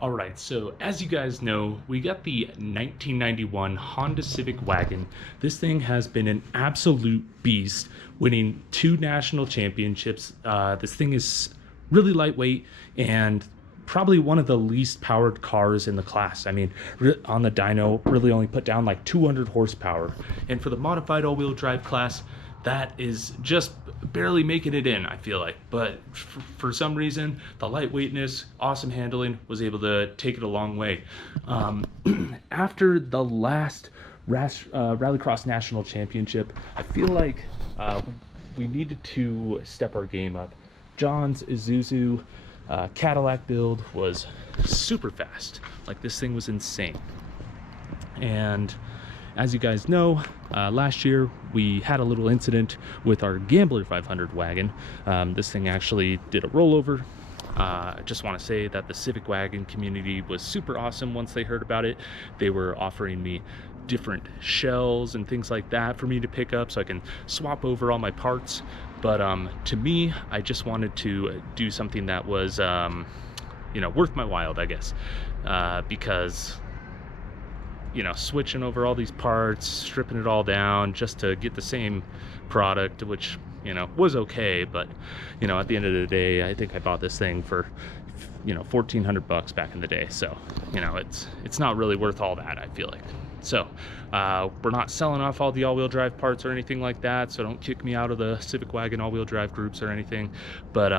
All right, so as you guys know, we got the 1991 Honda Civic Wagon. This thing has been an absolute beast, winning 2 national championships. This thing is really lightweight and probably one of the least powered cars in the class. I mean, on the dyno, really only put down like 200 horsepower. And for the modified all-wheel drive class, that is just barely making it in, I feel like. But for some reason, the lightweightness, awesome handling, was able to take it a long way. After the last Rallycross National Championship, I feel like we needed to step our game up. John's Isuzu Cadillac build was super fast. Like, this thing was insane. And as you guys know, last year we had a little incident with our Gambler 500 wagon. This thing actually did a rollover. I just want to say that the Civic Wagon community was super awesome once they heard about it. They were offering me different shells and things like that for me to pick up so I can swap over all my parts. But to me, I just wanted to do something that was, worth my while, I guess, because switching over all these parts, stripping it all down just to get the same product, which, was okay. But, at the end of the day, I think I bought this thing for, $1,400 back in the day. So, it's not really worth all that, I feel like. So, we're not selling off all the all-wheel drive parts or anything like that, so don't kick me out of the Civic Wagon all-wheel drive groups or anything. But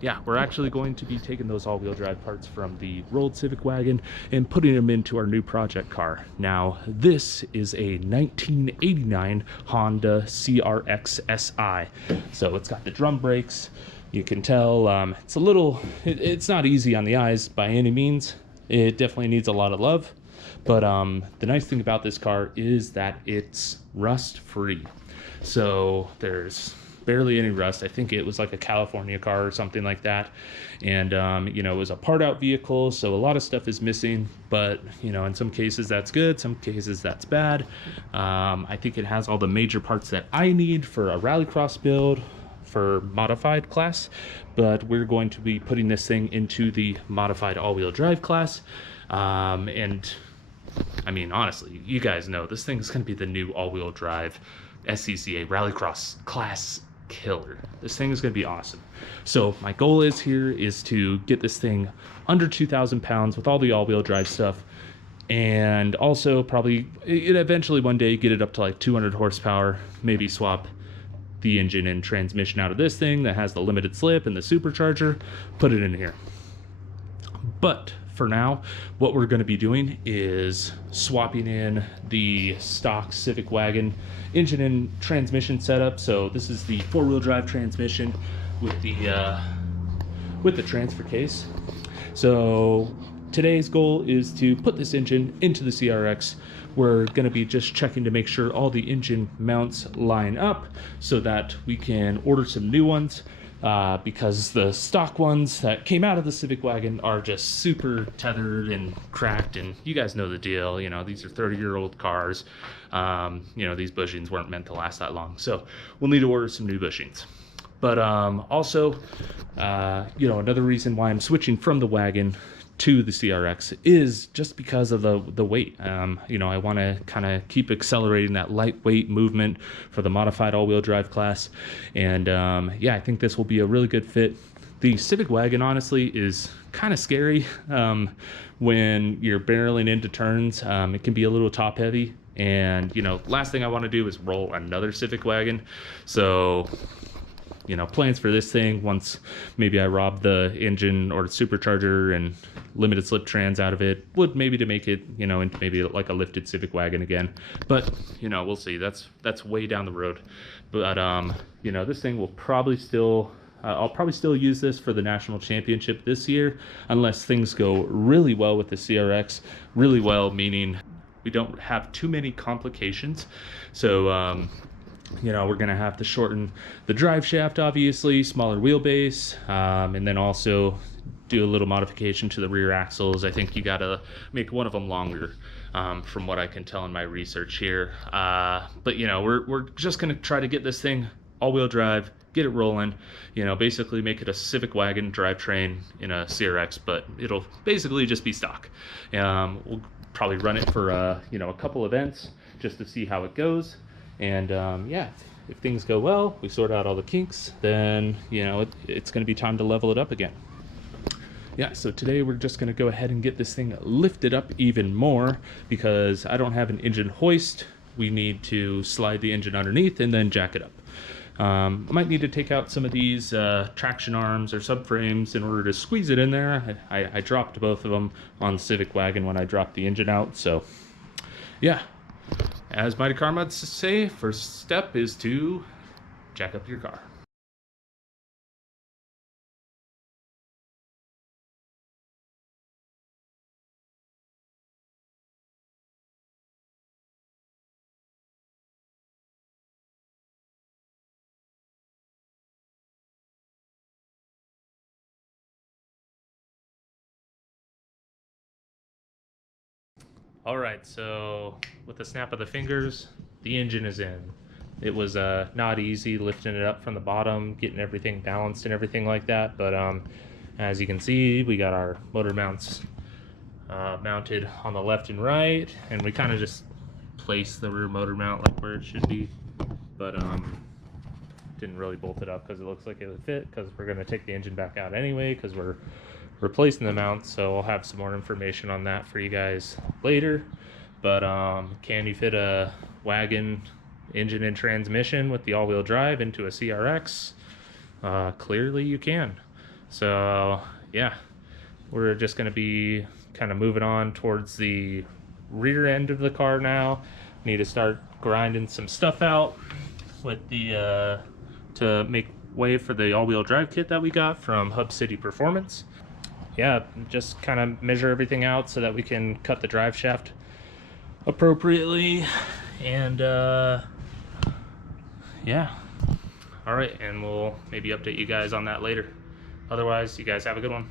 yeah, we're actually going to be taking those all-wheel drive parts from the rolled Civic Wagon and putting them into our new project car. Now, this is a 1989 Honda CRX SI. So it's got the drum brakes. You can tell it's a little, it's not easy on the eyes by any means. It definitely needs a lot of love. But the nice thing about this car is that it's rust free. So there's barely any rust. I think it was like a California car or something like that. And, it was a part out vehicle, so a lot of stuff is missing. But, in some cases that's good, some cases that's bad. I think it has all the major parts that I need for a Rallycross build for modified class. But we're going to be putting this thing into the modified all-wheel drive class. And I mean, honestly, you guys know this thing is going to be the new all-wheel drive SCCA Rallycross class killer. This thing is going to be awesome. So my goal is to get this thing under 2,000 pounds with all the all-wheel drive stuff, and also probably eventually one day get it up to like 200 horsepower, maybe swap the engine and transmission out of this thing that has the limited slip and the supercharger, put it in here. But for now, what we're going to be doing is swapping in the stock Civic Wagon engine and transmission setup. So this is the 4-wheel drive transmission with the transfer case. So today's goal is to put this engine into the CRX. We're going to be just checking to make sure all the engine mounts line up so that we can order some new ones. Because the stock ones that came out of the Civic Wagon are just super tethered and cracked, and you guys know the deal. These are 30-year-old cars. These bushings weren't meant to last that long, so we'll need to order some new bushings. But also, another reason why I'm switching from the wagon to the CRX is just because of the weight. I want to kind of keep accelerating that lightweight movement for the modified all-wheel drive class. And yeah, I think this will be a really good fit. The Civic Wagon, honestly, is kind of scary when you're barreling into turns. It can be a little top heavy. And, last thing I want to do is roll another Civic Wagon. So plans for this thing, once maybe I rob the engine or the supercharger and limited slip trans out of it, would maybe to make it, into maybe like a lifted Civic Wagon again. But, we'll see. That's way down the road. But, this thing will probably still, I'll probably still use this for the national championship this year, unless things go really well with the CRX. Really well, meaning we don't have too many complications. So, we're going to have to shorten the drive shaft, obviously, smaller wheelbase, and then also do a little modification to the rear axles. I think you got to make one of them longer, from what I can tell in my research here. But, we're just going to try to get this thing all-wheel drive, get it rolling, you know, basically make it a Civic wagon drivetrain in a CRX, but it'll basically just be stock. We'll probably run it for you know, a couple events just to see how it goes. And yeah, if things go well, we sort out all the kinks, then you know it's going to be time to level it up again. Yeah, so today we're just going to go ahead and get this thing lifted up even more because I don't have an engine hoist. We need to slide the engine underneath and then jack it up. Might need to take out some of these traction arms or subframes in order to squeeze it in there. I dropped both of them on the Civic wagon when I dropped the engine out. So yeah, as Mighty Car Mods say, first step is to jack up your car. All right, so with the snap of the fingers, the engine is in. It was not easy lifting it up from the bottom, getting everything balanced and everything like that, but as you can see, we got our motor mounts mounted on the left and right, and we kind of just placed the rear motor mount like where it should be, but didn't really bolt it up because it looks like it would fit, because we're going to take the engine back out anyway because we're replacing the mount. So I'll have some more information on that for you guys later. But can you fit a wagon engine and transmission with the all-wheel drive into a CRX? Clearly you can. So yeah, we're just going to be kind of moving on towards the rear end of the car now. Need to start grinding some stuff out with the to make way for the all-wheel drive kit that we got from Hub City Performance. Yeah, just kind of measure everything out so that we can cut the drive shaft appropriately. And yeah, all right, and we'll maybe update you guys on that later. Otherwise, you guys have a good one.